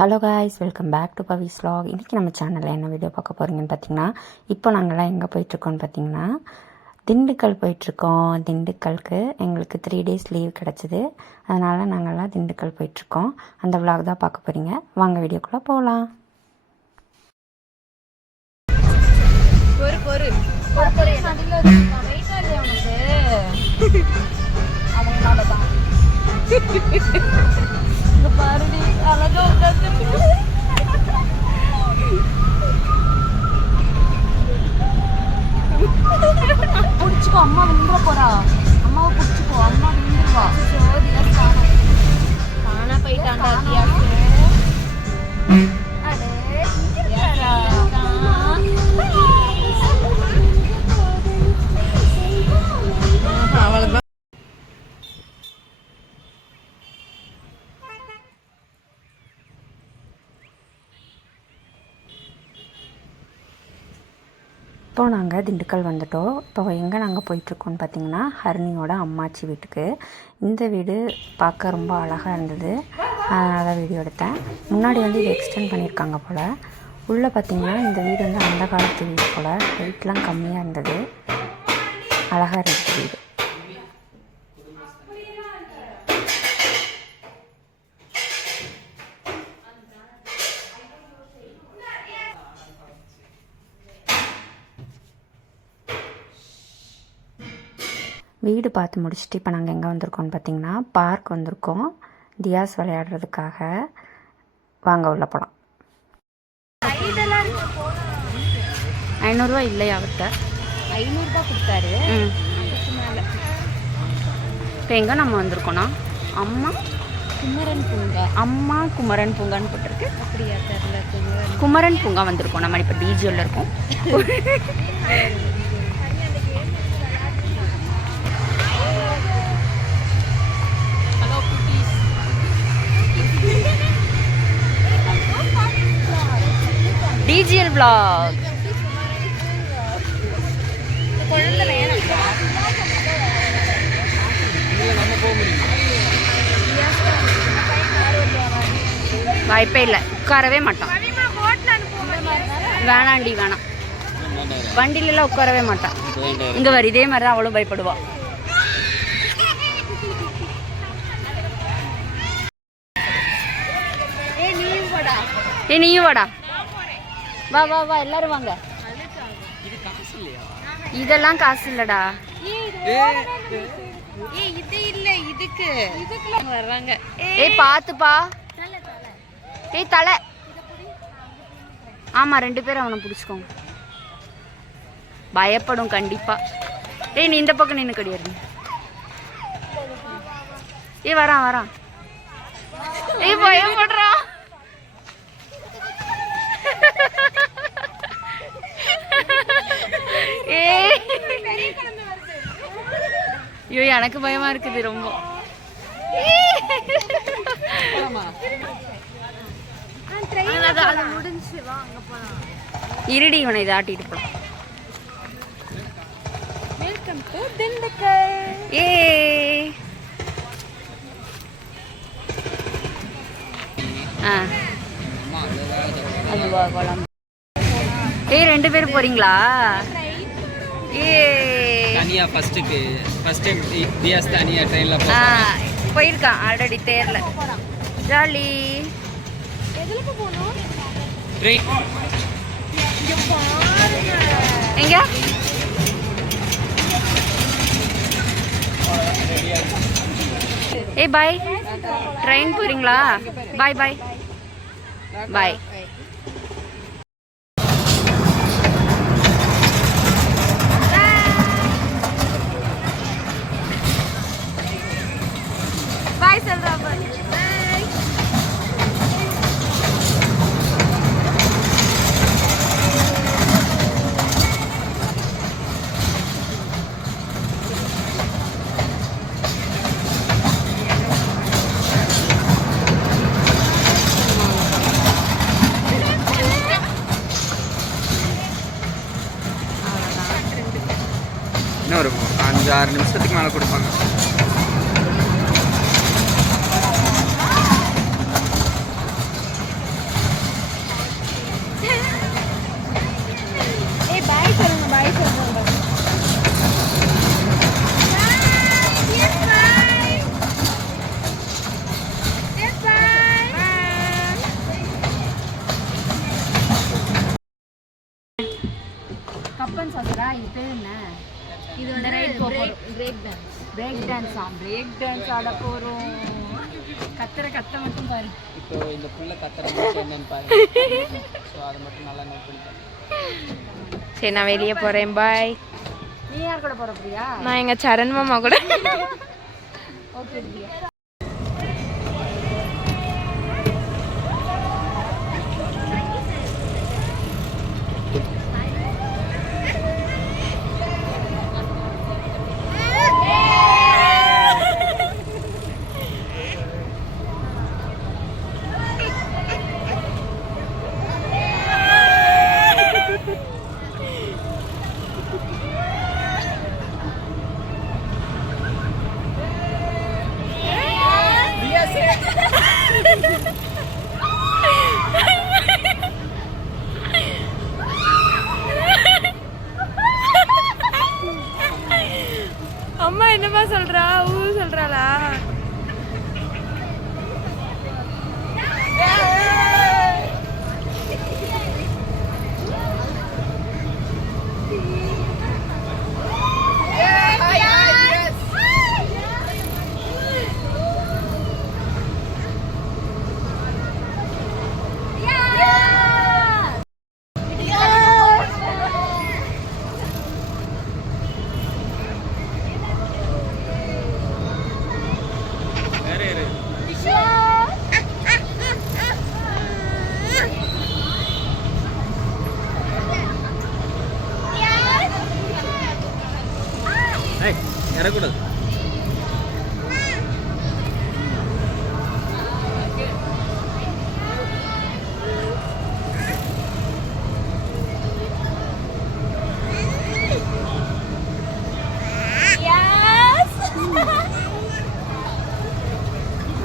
Hello guys, welcome back to Pavi's vlog. இன்றைக்கி நம்ம சேனலில் என்ன வீடியோ பார்க்க போகிறீங்கன்னு பார்த்தீங்கன்னா, இப்போ நாங்கள்லாம் எங்கே போயிட்டுருக்கோன்னு பார்த்தீங்கன்னா, திண்டுக்கல் போயிட்டுருக்கோம். திண்டுக்கலுக்கு எங்களுக்கு 3 days லீவ் கிடச்சிது. அதனால் நாங்கள்லாம் திண்டுக்கல் போயிட்டுருக்கோம். அந்த vlog தான் பார்க்க போகிறீங்க. வாங்க வீடியோக்குள்ளே போகலாம். பாருடி அழகா உட்காந்து பிடிச்சிக்கோ. அம்மா விழுந்துட போறா. அம்மாவை பிடிச்சிக்கோ. அம்மா விழுந்துருவா. காணா போயிட்டாண்டா. இப்போ நாங்கள் திண்டுக்கல் வந்துட்டோம். இப்போ எங்கே நாங்கள் போயிட்டுருக்கோன்னு பார்த்தீங்கன்னா, ஹரிணியோட அம்மாச்சி வீட்டுக்கு. இந்த வீடு பார்க்க ரொம்ப அழகாக இருந்தது. அதனால தான் வீடியோ எடுத்தேன். முன்னாடி வந்து இது எக்ஸ்டெண்ட் பண்ணியிருக்காங்க போல். உள்ளே பார்த்திங்கன்னா இந்த வீடு வந்து அந்த காலத்து வீடு போல். ஹைட்லாம் கம்மியாக இருந்தது. அழகாக இருந்துச்சு வீடு. வீடு பார்த்து முடிச்சுட்டு இப்போ நாங்கள் எங்கே வந்திருக்கோம்னு பார்த்தீங்கன்னா, பார்க் வந்திருக்கோம். தியாஸ் விளையாடுறதுக்காக. வாங்க உள்ள போகலாம். 500 இல்லையா அவர்கிட்ட? 500 தான் கொடுத்தாரு. இப்போ எங்கே நம்ம வந்திருக்கோன்னா, அம்மா குமரன் பூங்கா. அம்மா குமரன் பூங்கான்னு போட்டிருக்கு. அப்படியா தெரியல. குமரன் பூங்கா வந்திருக்கோம். நம்ம இப்போ டிஜியில் இருக்கோம். TGL vlog. வாய்ப்பே இல்லை. உட்காரவே மாட்டான். வேணாண்டி வேணாம். வண்டியிலலாம் உட்காரவே மாட்டான். இங்கே வர இதே மாதிரி தான் அவளும் பயப்படுவா. நீயும் வாடா. வா வா வா, எல்லாரும் வாங்க. இதெல்லாம் காசு இல்லடா. இது இல்ல, இதுக்கு வர்றாங்க. ஏய் பாத்துப்பா. ஏய் தலை. ஆமா, 2 பேரும் அவனை பிடிச்சிக்கோங்க. பயப்படும் கண்டிப்பா. ஏய் நீ இந்த பக்கம் நின்று கிடையாது. ஏய் வரான் வரான். ஏய் பயப்படுறான். ஐயோ எனக்கு பயமா இருக்குது ரொம்ப. இருடி இவனை இதை ஆட்டிட்டு போலாம். அதுவா குழம்பு. ஏய் 2 பேர் போறீங்களா? தனியா ஃபர்ஸ்ட் டைம் தியாஸ் தனியா ட்ரெயின்ல போயிருக்கான் ஆல்ரெடி. தேர்ல ஜாலி. எதுக்கு போறோம்? ட்ரெயின் எங்க? ஏய் பாய். ட்ரெயின் போறீங்களா? பாய் பாய் பாய். இன்னும் ஒரு 5-6 நிமிஷத்துக்கு மேலே கொடுப்பாங்க. இந்த ரைட் பிரேக் டான்ஸ் ஆட போறோம். கத்த மட்டும் பாரு. இப்போ இந்த புள்ள கத்துற என்னன்னு பாரு. ஸோ அதை மட்டும் நல்லா நோட் பண்ணிக்கோங்க. சரி நான் வெளியே போகிறேன், பாய். நீ யார் கூட போற பிரியா? நான் எங்கள் சரண் மாமா கூட. ஓகே பிரியா. அம்மா என்னமா சொல்றா? சொல்றாளா? இறக்கூடாது.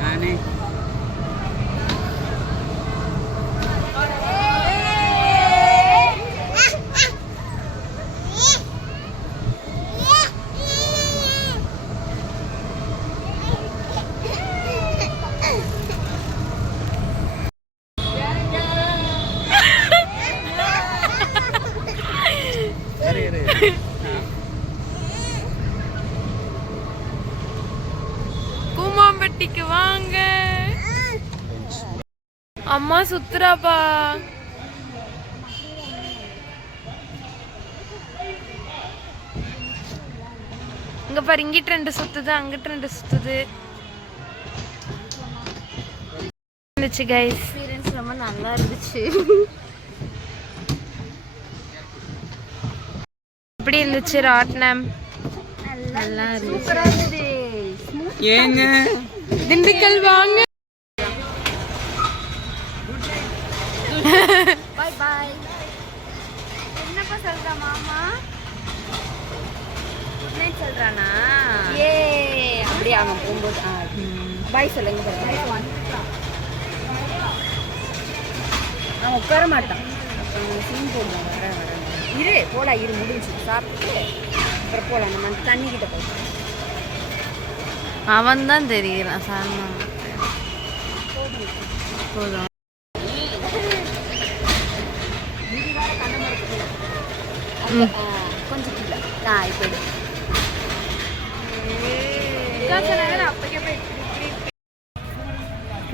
நானே கூமாம்பட்டிக்கு வாங்க. அம்மா சுத்துறாப்பா. இங்க பாரு, இங்கிட்டு 2 சுத்துது, அங்கிட்டு 2 சுத்துது. இருந்துச்சு கைஸ். எக்ஸ்பீரியன்ஸ் ரொம்ப நல்லா இருந்துச்சு. எப்படி இருந்துச்சு ராட்னம்? நல்லா இருந்துச்சு. சூப்பரா இருந்துச்சு. ஏங்க திண்டுக்கல் வாங்க. Bye bye. என்னப்பா சொல்றா மாமா? என்ன சொல்றானா? ஏ அப்படியே அவன் போகும்போது பாய் சொல்லுங்க பாரு. அவன் உட்கார மாட்டான். சீன் போடுவான். வர இரு போடா, இரு முடிஞ்சு சாப்பிட்டு அப்புறம் போகலாம். நம்ம தண்ணி கிட்ட போய் அவன் தான் தெரியறான் சார்மா. போதும். கொஞ்சம் கீழே இப்போ எடு.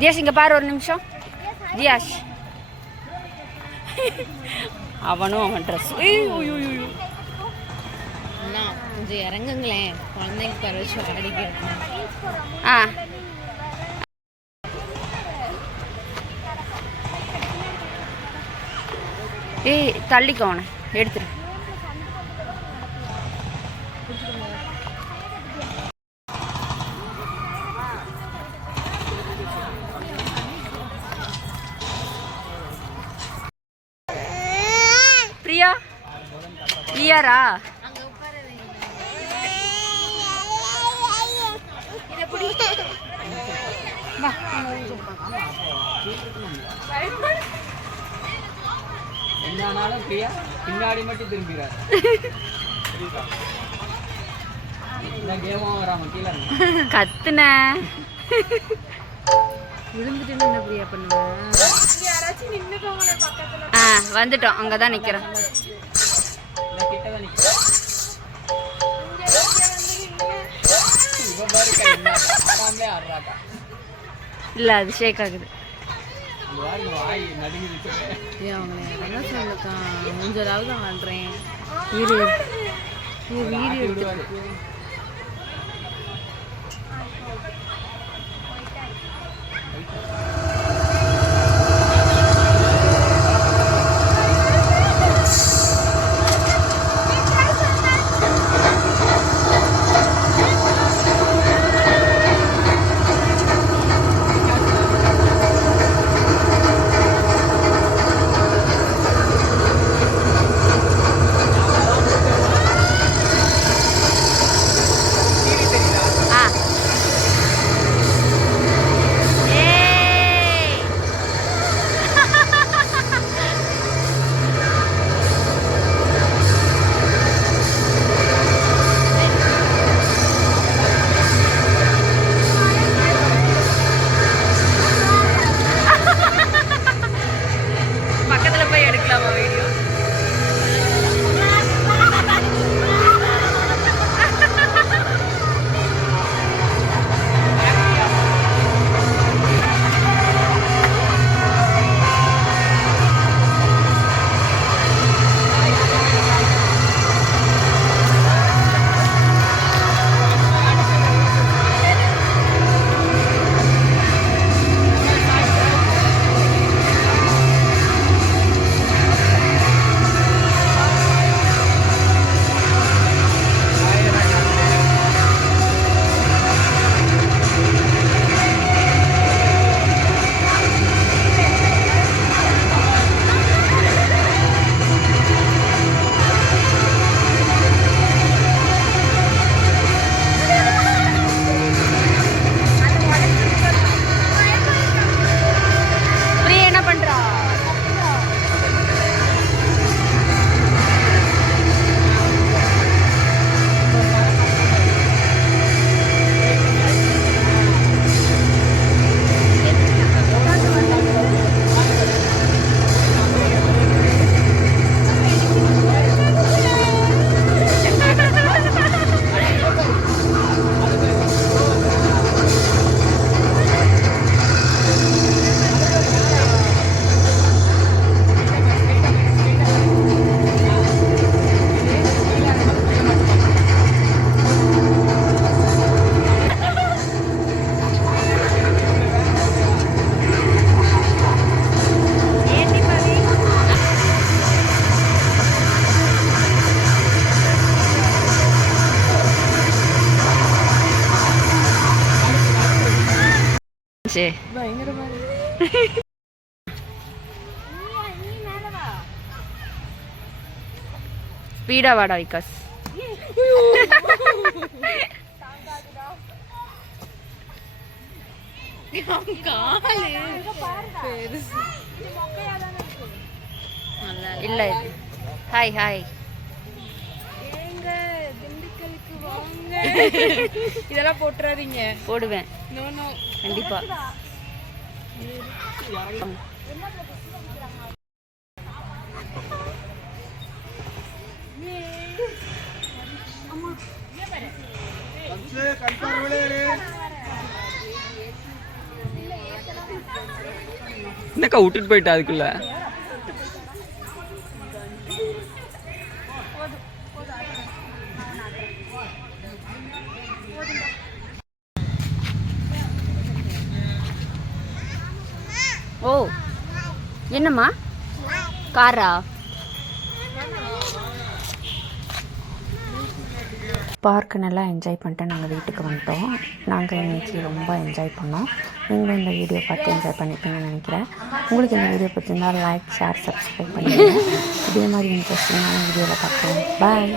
தியாஷ் இங்கே பாரு ஒரு நிமிஷம். தியாஷ் அவனும் அவன் ட்ரெஸ். கொஞ்சம் இறங்குங்களேன், குழந்தைங்க பர வச்சு ஆடிக்கிறேன். ஆ ஏய் தள்ளிக்கோ, அவனை எடுத்துரு. பிரியா லியாரா என்னாலும் பிரியா பின்னாடி மட்டும் திரும்பிடுறாரு. இந்த கேமும் வராம கீழே கத்துன விழுந்துட்டு என்ன பிரியா பண்ணுவேன். வந்துட்டோம், அங்கதான் நிக்கிறோம். கிட்டதான் நிற்கிறேன். இருக்கா என்ன ஆடாமலே ஆடுறாக்கா. இல்லை அது ஷேக் ஆகுது. வாய் நடுங்கிருச்சு. அவங்கள என்ன சொல்லக்கா கொஞ்சதாவது தான் ஆடுறேன். வீடியோ எடுத்து பக்கத்தில் போய் எடுக்கலாமா வீடியோ? ஸ்பீடா வாடா விகாஸ். இல்ல ஹாய் ஹாய் இதெல்லாம் போட்டுறாதீங்க. போடுவேன் கண்டிப்பா. என்னக்கா விட்டுட்டு போயிட்டா அதுக்குள்ள. ஓ என்னம்மா காரா? பார்க்கு நல்லா என்ஜாய் பண்ணிட்டு நாங்கள் வீட்டுக்கு வந்துட்டோம். நாங்கள் இன்றைக்கி ரொம்ப என்ஜாய் பண்ணோம். நீங்களும் இந்த வீடியோ பார்த்து என்ஜாய் பண்ணிப்பீங்கன்னு நினைக்கிறேன். உங்களுக்கு இந்த வீடியோ பிடிச்சிருந்தால் லைக், ஷேர், சப்ஸ்கிரைப் பண்ணுங்கள். இதே மாதிரி இன்ட்ரெஸ்டிங்கான வீடியோவில் பார்க்கலாம். பாய்.